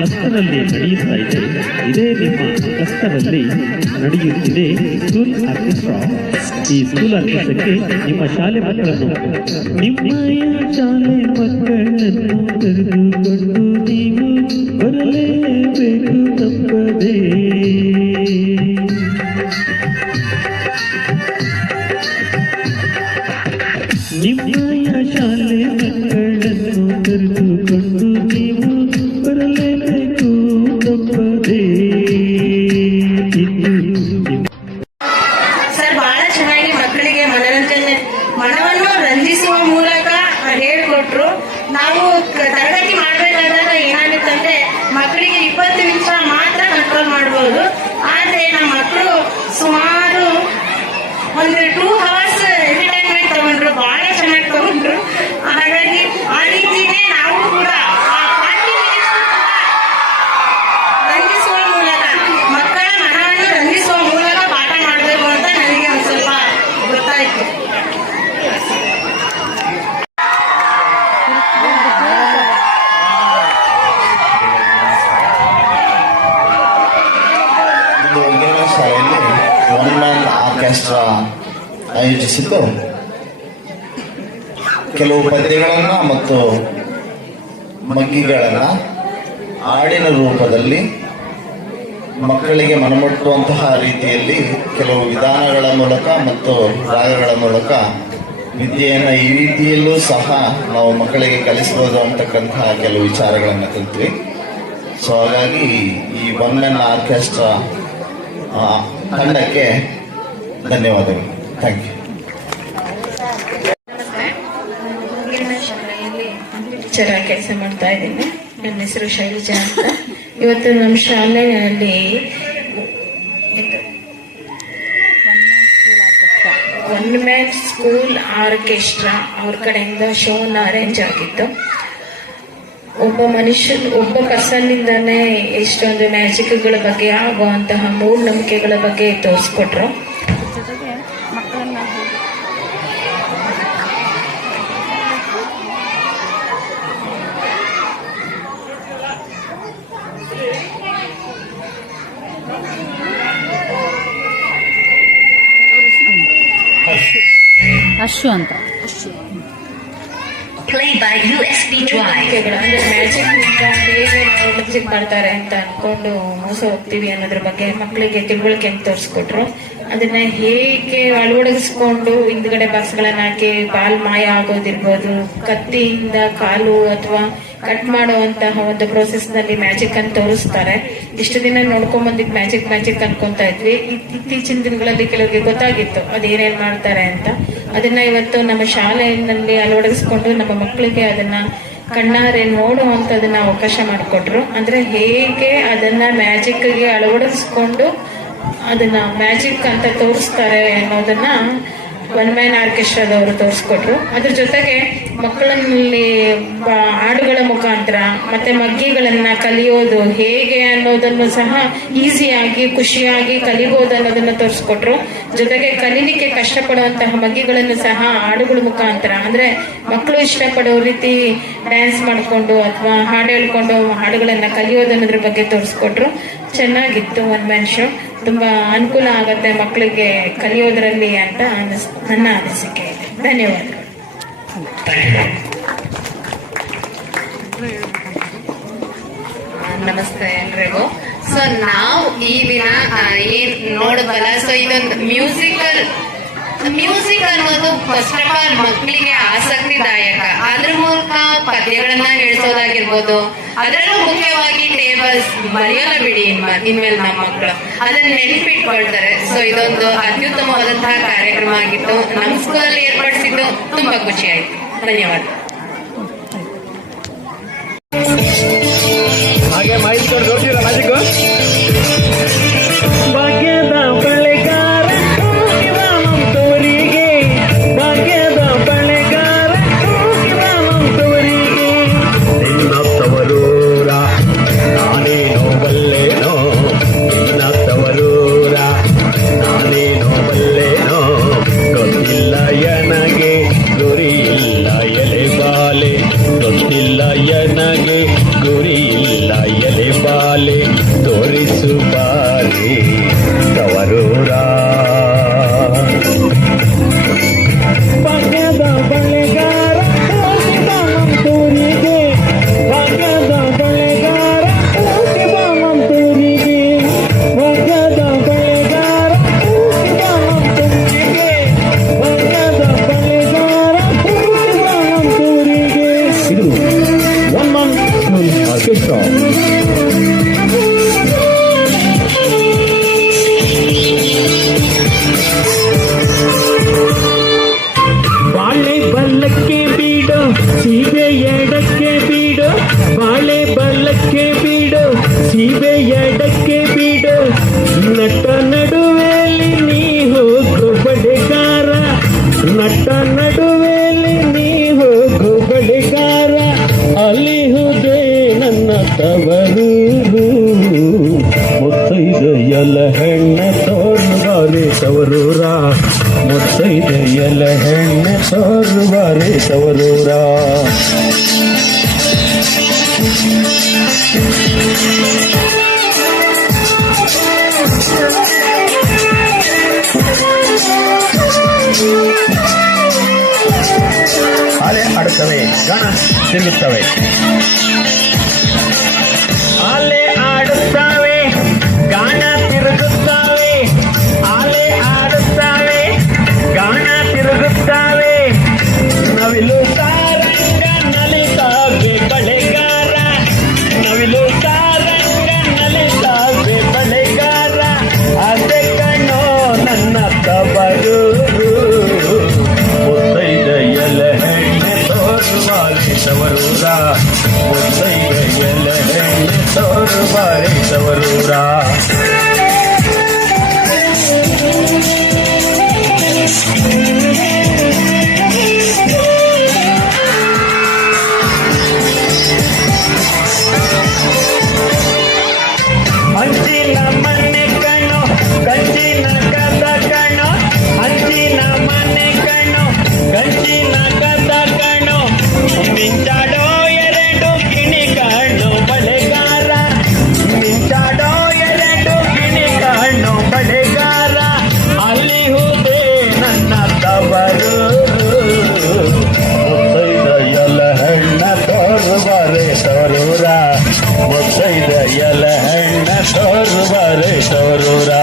ಕಷ್ಟದಲ್ಲಿ ನಡೆಯುತ್ತಾ ಇದೆ ಇದೇ ನಿಮ್ಮ ಕಷ್ಟದಲ್ಲಿ ನಡೆಯುತ್ತಿದೆ ಸ್ಕೂಲ್ ಆರ್ಕೆಸ್ಟ್ರಾ. ಈ ಸ್ಕೂಲ್ ಆರ್ಕೆಸ್ಟ್ರಾಕ್ಕೆ ನಿಮ್ಮ ಶಾಲೆ ಮಕ್ಕಳನ್ನು ನಿಮ್ಮ ಶಾಲೆ ಮಕ್ಕಳನ್ನು ಕರೆದುಕೊಂಡು ನೀವು ಬರಲೇಬೇಕು ತಪ್ಪದೇ. ನಿಮ್ಮಯ ಆರ್ಕೆಸ್ಟ್ರಾ ಆಯೋಜಿಸಿದ್ದು ಕೆಲವು ಪದ್ಯಗಳನ್ನು ಮತ್ತು ಮಗ್ಗಿಗಳನ್ನು ಹಾಡಿನ ರೂಪದಲ್ಲಿ ಮಕ್ಕಳಿಗೆ ಮನಮುಟ್ಟುವಂತಹ ರೀತಿಯಲ್ಲಿ ಕೆಲವು ವಿಧಾನಗಳ ಮೂಲಕ ಮತ್ತು ರಾಗಗಳ ಮೂಲಕ ವಿದ್ಯೆಯನ್ನು ಈ ರೀತಿಯಲ್ಲೂ ಸಹ ನಾವು ಮಕ್ಕಳಿಗೆ ಕಲಿಸಬಹುದು ಅಂತಕ್ಕಂತಹ ಕೆಲವು ವಿಚಾರಗಳನ್ನು ತಿಳ್ತೀವಿ ಸೊ ಹಾಗಾಗಿ ಈ ಮ್ಯಾನ್ ಆರ್ಕೆಸ್ಟ್ರಾ ತಂಡಕ್ಕೆ ಧನ್ಯವಾದಗಳು. ಥ್ಯಾಂಕ್ ಯು ಕೆಲಸ ಮಾಡ್ತಾ ಇದ್ದೀನಿ. ನನ್ನ ಹೆಸರು ಶೈಲಜಾ ಅಂತ. ಇವತ್ತು ನಮ್ಮ ಶಾಲೆಯಲ್ಲಿ ಒನ್ ಮ್ಯಾನ್ ಸ್ಕೂಲ್ ಆರ್ಕೆಸ್ಟ್ರಾ ಅವ್ರ ಕಡೆಯಿಂದ ಶೋನ ಅರೇಂಜ್ ಆಗಿತ್ತು. ಒಬ್ಬ ಮನುಷ್ಯ ಒಬ್ಬ ಪರ್ಸನ್ ಇಂದಾನೆ ಎಷ್ಟೊಂದು ಮ್ಯಾಜಿಕ್ಗಳ ಬಗ್ಗೆ, ಆಗುವಂತಹ ಮೂಢನಂಬಿಕೆಗಳ ಬಗ್ಗೆ ತೋರಿಸ್ಕೊಟ್ರು. ಅಶ್ವು ಅಂತ play by USB Drive. B ಅಂದ್ರೆ ಮ್ಯಾಜಿಕ್ ಇಂದ ಹೇಗೆ ನಾವು ಮ್ಯಾಜಿಕ್ ಮಾಡ್ತಾರೆ ಅಂತ ಅನ್ಕೊಂಡು ಮೋಸ ಹೋಗ್ತೀವಿ ಅನ್ನೋದ್ರ ಬಗ್ಗೆ ಮಕ್ಕಳಿಗೆ ತಿಳುವಳಿಕೆ ತೋರಿಸ್ಕೊಟ್ರು ಅದನ್ನ ಹೇಗೆ ಅಳವಡಿಸ್ಕೊಂಡು ಹಿಂದ್ಗಡೆ ಬಾಕ್ಸ್ಗಳನ್ನ ಹಾಕಿ ಬಾಲ್ ಮಾಯ ಆಗೋದಿರ್ಬೋದು ಕತ್ತಿಯಿಂದ ಕಾಲು ಅಥವಾ ಕಟ್ ಮಾಡುವಂತಹ ಒಂದು ಪ್ರೋಸೆಸ್ನಲ್ಲಿ ಮ್ಯಾಜಿಕ್ ಅಂತ ತೋರಿಸ್ತಾರೆ. ಇಷ್ಟು ದಿನ ನೋಡ್ಕೊಂಡ್ ಬಂದಿದ್ ಮ್ಯಾಜಿಕ್ ಮ್ಯಾಜಿಕ್ ಅನ್ಕೊಂತಾ ಇದ್ವಿ. ಇತ್- ಇತ್ತೀಚಿನ ದಿನಗಳಲ್ಲಿ ಕೆಲವರಿಗೆ ಗೊತ್ತಾಗಿತ್ತು ಅದೇನೇನ್ ಮಾಡ್ತಾರೆ ಅಂತ. ಅದನ್ನ ಇವತ್ತು ನಮ್ಮ ಶಾಲೆಯಲ್ಲಿ ಅಳವಡಿಸ್ಕೊಂಡು ನಮ್ಮ ಮಕ್ಕಳಿಗೆ ಅದನ್ನ ಕಣ್ಣಾರೆ ನೋಡುವಂತದನ್ನ ಅವಕಾಶ ಮಾಡಿಕೊಟ್ರು. ಅಂದ್ರೆ ಹೇಗೆ ಅದನ್ನ ಮ್ಯಾಜಿಕ್ಗೆ ಅಳವಡಿಸ್ಕೊಂಡು ಅದನ್ನ ಮ್ಯಾಜಿಕ್ ಅಂತ ತೋರಿಸ್ತಾರೆ ಅನ್ನೋದನ್ನ ಒನ್ ಮ್ಯಾನ್ ಆರ್ಕೆಸ್ಟ್ರಾದವರು ತೋರಿಸ್ಕೊಟ್ರು. ಅದ್ರ ಜೊತೆಗೆ ಮಕ್ಕಳಲ್ಲಿ ಹಾಡುಗಳ ಮುಖಾಂತರ ಮತ್ತೆ ಮಗ್ಗಿಗಳನ್ನ ಕಲಿಯೋದು ಹೇಗೆ ಅನ್ನೋದನ್ನು ಸಹ ಈಸಿಯಾಗಿ, ಖುಷಿಯಾಗಿ ಕಲಿಬಹುದು ಅನ್ನೋದನ್ನ ತೋರಿಸ್ಕೊಟ್ರು. ಜೊತೆಗೆ ಕಲಿಲಿಕ್ಕೆ ಕಷ್ಟಪಡುವಂತಹ ಮಗ್ಗಿಗಳನ್ನು ಸಹ ಹಾಡುಗಳ ಮುಖಾಂತರ, ಅಂದ್ರೆ ಮಕ್ಕಳು ಇಷ್ಟಪಡೋ ರೀತಿ ಡ್ಯಾನ್ಸ್ ಮಾಡಿಕೊಂಡು ಅಥವಾ ಹಾಡು ಹೇಳ್ಕೊಂಡು ಹಾಡುಗಳನ್ನ ಕಲಿಯೋದನ್ನೋದ್ರ ಬಗ್ಗೆ ತೋರಿಸ್ಕೊಟ್ರು. ಚೆನ್ನಾಗಿತ್ತು ಒನ್ ಮ್ಯಾನ್ ಶೋ ತುಂಬಾ ಅನುಕೂಲ ಆಗತ್ತೆ ಮಕ್ಕಳಿಗೆ ಕಲಿಯೋದ್ರಲ್ಲಿ ಅಂತ ಅನಿಸ್ ನನ್ನ ಅನಿಸಿಕೆ ಇದೆ. ಧನ್ಯವಾದಗಳು. ನಮಸ್ತೆ ಎಲ್ರಿಗೂ. ಸೊ ನಾವು ಈ ದಿನ ಏನ್ ನೋಡಿದ್ವಲ್ಲ ಸೊ ಇದೊಂದು ಮ್ಯೂಸಿಕಲ್ ಮ್ಯೂಸಿಕ್ ಅನ್ನೋದು ಫಸ್ಟ್ ಆಫ್ ಆಲ್ ಮಕ್ಕಳಿಗೆ ಆಸಕ್ತಿದಾಯಕ. ಅದ್ರ ಮೂಲಕ ಪದ್ಯಗಳನ್ನ ಹೇಳ್ಸೋದಾಗಿರ್ಬೋದು. ಅದರಲ್ಲೂ ಮುಖ್ಯವಾಗಿ ಟೇಬಲ್ಸ್ ಬರೆಯೋಲ್ಲ ಬಿಡಿ ಇನ್ಮೇಲೆ ನಮ್ಮ ಮಕ್ಕಳು ಅದನ್ನ ನೆನಪಿಟ್ಕೊಳ್ತಾರೆ. ಸೊ ಇದೊಂದು ಅತ್ಯುತ್ತಮವಾದಂತಹ ಕಾರ್ಯಕ್ರಮ ಆಗಿತ್ತು. ನಮ್ಮ ಸ್ಕೂಲ್ ಏರ್ಪಡಿಸಿದ್ದು ತುಂಬಾ ಖುಷಿ ಆಯ್ತು. ಧನ್ಯವಾದ. ಹಾಗೆ ಮಾಹಿತಿ ಮ್ಯಾಜಿಕ್ ಬಲಕ್ಕೆ ಬೀಡು ಸೀಬೆ ಎಡಕ್ಕೆ ಬೀಡು ಬಾಳೆ ಬಲ್ಲಕ್ಕೆ the Parade. ಗಿರಯ್ಯ ಲಹಣ್ಣ ತೋರು ಬರೆ ತೋರುರಾ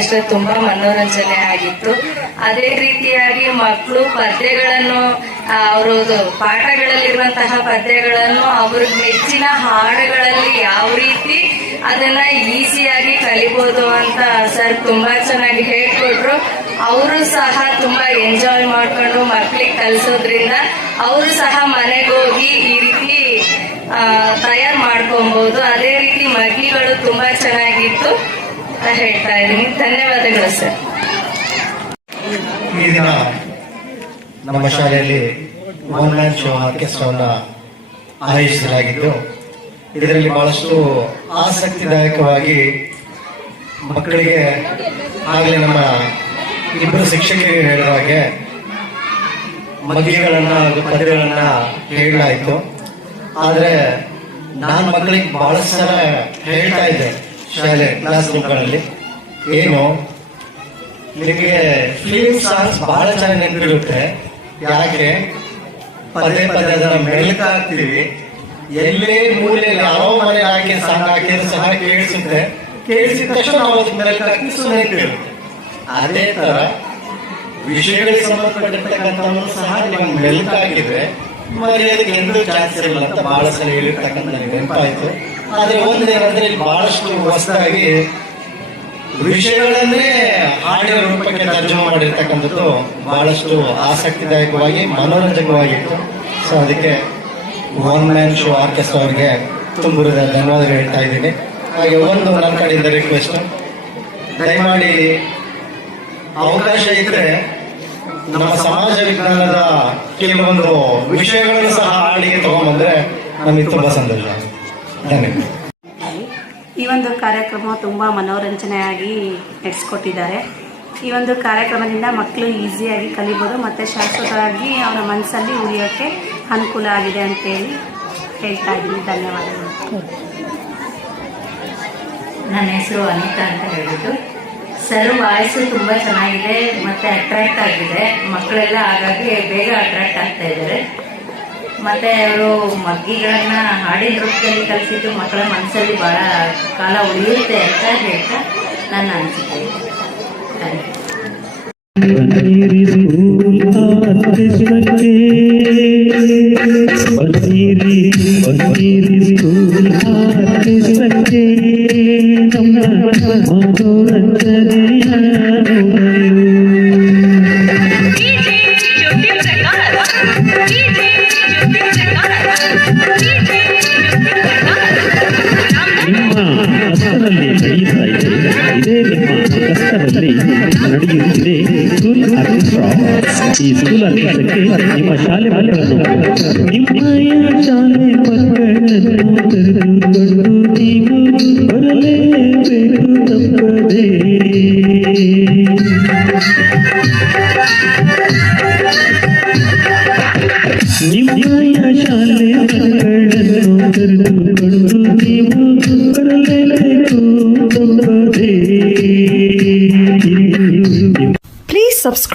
ಆರ್ಕೆಸ್ಟ್ರಾ ತುಂಬಾ ಮನೋರಂಜನೆ ಆಗಿತ್ತು. ಅದೇ ರೀತಿಯಾಗಿ ಮಕ್ಕಳು ಪದ್ಯಗಳನ್ನು ಅವರು ಪಾಠಗಳಲ್ಲಿರುವಂತಹ ಪದ್ಯಗಳನ್ನು ಅವ್ರ ನೆಚ್ಚಿನ ಹಾಡುಗಳಲ್ಲಿ ಯಾವ ರೀತಿ ಅದನ್ನ ಈಸಿಯಾಗಿ ಕಲಿಬೋದು ಅಂತ ಸರ್ ತುಂಬಾ ಚೆನ್ನಾಗಿ ಹೇಳ್ಕೊಟ್ರು. ಅವರು ಸಹ ತುಂಬಾ ಎಂಜಾಯ್ ಮಾಡ್ಕೊಂಡು ಮಕ್ಳಿಗೆ ಕಲಿಸೋದ್ರಿಂದ ಅವರು ಸಹ ಮನೆಗೆ ಹೋಗಿ ಈ ರೀತಿ ತಯಾರು ಮಾಡ್ಕೊಬಹುದು ಅದೇ ರೀತಿ ಮಗಿಗಳು ತುಂಬಾ ಚೆನ್ನಾಗಿತ್ತು. ಹೇಳ್ತಾ ಇದ್ದೀನಿ. ಧನ್ಯವಾದಗಳು, ಸರ್. ಈ ನಮ್ಮ ಶಾಲೆಯಲ್ಲಿ ಆನ್ಲೈನ್ ಶೋ ಆರ್ಕೆಸ್ಟ್ರಾವನ್ನ ಆಯೋಜಿಸಲಾಗಿದ್ದು, ಇದರಲ್ಲಿ ಬಹಳಷ್ಟು ಆಸಕ್ತಿದಾಯಕವಾಗಿ ಮಕ್ಕಳಿಗೆ ಆಗಲೇ ನಮ್ಮ ಇಬ್ಬರು ಶಿಕ್ಷಕರಿಗೆ ಹೇಳಿದ ಹಾಗೆ ಮಗ್ಗಿಗಳನ್ನ ಹಾಗೂ ಹೇಳಲಾಯಿತು. ಆದರೆ ನಾನು ಮಕ್ಕಳಿಗೆ ಬಹಳಷ್ಟು ಸಲ ಹೇಳ್ತಾ ಇದ್ದೆ. ಶಾಲೆ ಕ್ಲಾಸ್ ರೂಮ್ಗಳಲ್ಲಿ ಏನು? ನಿಮಗೆ ಫಿಲ್ಮ್ ಸಾಂಗ್ಸ್ ಬಹಳ ಚೆನ್ನಾಗಿ ನೆನಪಿರುತ್ತೆ. ಯಾಕೆ? ಪದೇ ಪದೇ ಅದರ ಮೆಲುಕು ಹಾಕ್ತೀವಿ. ಎಲ್ಲೇ ಮೂಲೆ ಯಾವ ಮನೆ ಹಾಕಿ ಸಾಂಗ್ ಹಾಕಿದ್ರು ಸಹ ಕೇಳಿಸುತ್ತೆ. ಕೇಳಿಸಿದ ತಕ್ಷಣ ನಾವು ಅದಕ್ಕೆ ಮೆಲುಕು ಹಾಕಿ ಸುಮ್ಮನೆ ಅದೇ ತರ ವಿಷಯಗಳಿಗೆ ಸಂಬಂಧಪಟ್ಟಿರ್ತಕ್ಕಂಥವನ್ನು ಸಹ ನಿಮಗೆ ಮೆಲುಕು ಹಾಕಿದ್ರೆ ಮರ್ಯಾದೆಗೆ ಎಂದೂ ಚಾನ್ಸ್ ಇರಲ್ಲ ಅಂತ ಬಹಳ ಸಲ ಹೇಳಿರ್ತಕ್ಕಂಥ ನೆನಪಾಯ್ತು. ಆದ್ರೆ ಒಂದೇನಂದ್ರೆ ಇಲ್ಲಿ ಬಹಳಷ್ಟು ಹೊಸದಾಗಿ ವಿಷಯಗಳನ್ನೇ ಹಾಡಿನ ರೂಪಕ್ಕೆ ತರ್ಜುಮೆ ಮಾಡಿರ್ತಕ್ಕಂಥದ್ದು ಬಹಳಷ್ಟು ಆಸಕ್ತಿದಾಯಕವಾಗಿ, ಮನೋರಂಜಕವಾಗಿತ್ತು. ಸೊ ಅದಕ್ಕೆ ಒನ್ ಮ್ಯಾನ್ ಶೋ ಆರ್ಕೆಸ್ಟ್ರಾ ಅವ್ರಿಗೆ ತುಂಬುರದ ಧನ್ಯವಾದಗಳು ಹೇಳ್ತಾ ಇದ್ದೀನಿ. ಹಾಗೆ ಒಂದು ನನ್ನ ಕಡೆಯಿಂದ ರಿಕ್ವೆಸ್ಟ್ ದಯಮಾಡಿ ಅವಕಾಶ ಇದ್ರೆ ನಮ್ಮ ಸಮಾಜ ವಿಜ್ಞಾನದ ಕೆಲವೊಂದು ವಿಷಯಗಳನ್ನು ಸಹ ಹಾಡಿಗೆ ತಗೊಂಡ್ಬಂದ್ರೆ ನಮಗೆ ತುಂಬಾ ಸಂತೋಷ. ಈ ಒಂದು ಕಾರ್ಯಕ್ರಮ ತುಂಬ ಮನೋರಂಜನೆಯಾಗಿ ನಡೆಸ್ಕೊಟ್ಟಿದ್ದಾರೆ. ಈ ಒಂದು ಕಾರ್ಯಕ್ರಮದಿಂದ ಮಕ್ಕಳು ಈಸಿಯಾಗಿ ಕಲಿಬೋದು, ಮತ್ತು ಶಾಶ್ವತವಾಗಿ ಅವರ ಮನಸ್ಸಲ್ಲಿ ಉಳಿಯೋಕ್ಕೆ ಅನುಕೂಲ ಆಗಿದೆ ಅಂತೇಳಿ ಹೇಳ್ತಾ ಇದ್ದೀನಿ. ಧನ್ಯವಾದಗಳು. ನನ್ನ ಹೆಸರು ಅನಿತಾ ಅಂತ ಹೇಳಿದ್ದು ಸರ್ ವಾಯ್ಸ್ ತುಂಬ ಚೆನ್ನಾಗಿದೆ, ಮತ್ತು ಅಟ್ರಾಕ್ಟ್ ಆಗಿದೆ. ಮಕ್ಕಳೆಲ್ಲ ಹಾಗಾಗಿ ಬೇಗ ಅಟ್ರಾಕ್ಟ್ ಆಗ್ತಾ ಇದ್ದಾರೆ. ಮತ್ತು ಅವರು ಮಗ್ಗಿಗಳನ್ನ ಹಾಡಿನ ರೂಪದಲ್ಲಿ ಕಲಿಸಿದ್ದು ಮಕ್ಕಳ ಮನಸ್ಸಲ್ಲಿ ಭಾಳ ಕಾಲ ಉಳಿಯುತ್ತೆ ಅಂತ ಹೇಳ್ತಾ ನನ್ನ ಅನಿಸಿಕೆ. ನಮ್ಮ ಮನೋರಂಜನೆಯ ಕಷ್ಟದಲ್ಲಿ ನಡೆಯುತ್ತಿದೆ. ಈ ಸ್ಕೂಲ್ ಆರ್ಕೆಸ್ಟ್ರಾಕ್ಕೆ ನಿಮ್ಮ ಶಾಲೆ ಮಕ್ಕಳನ್ನು ನಿಮ್ಮ ಶಾಲೆ ಮಕ್ಕಳನ್ನು ನೀವು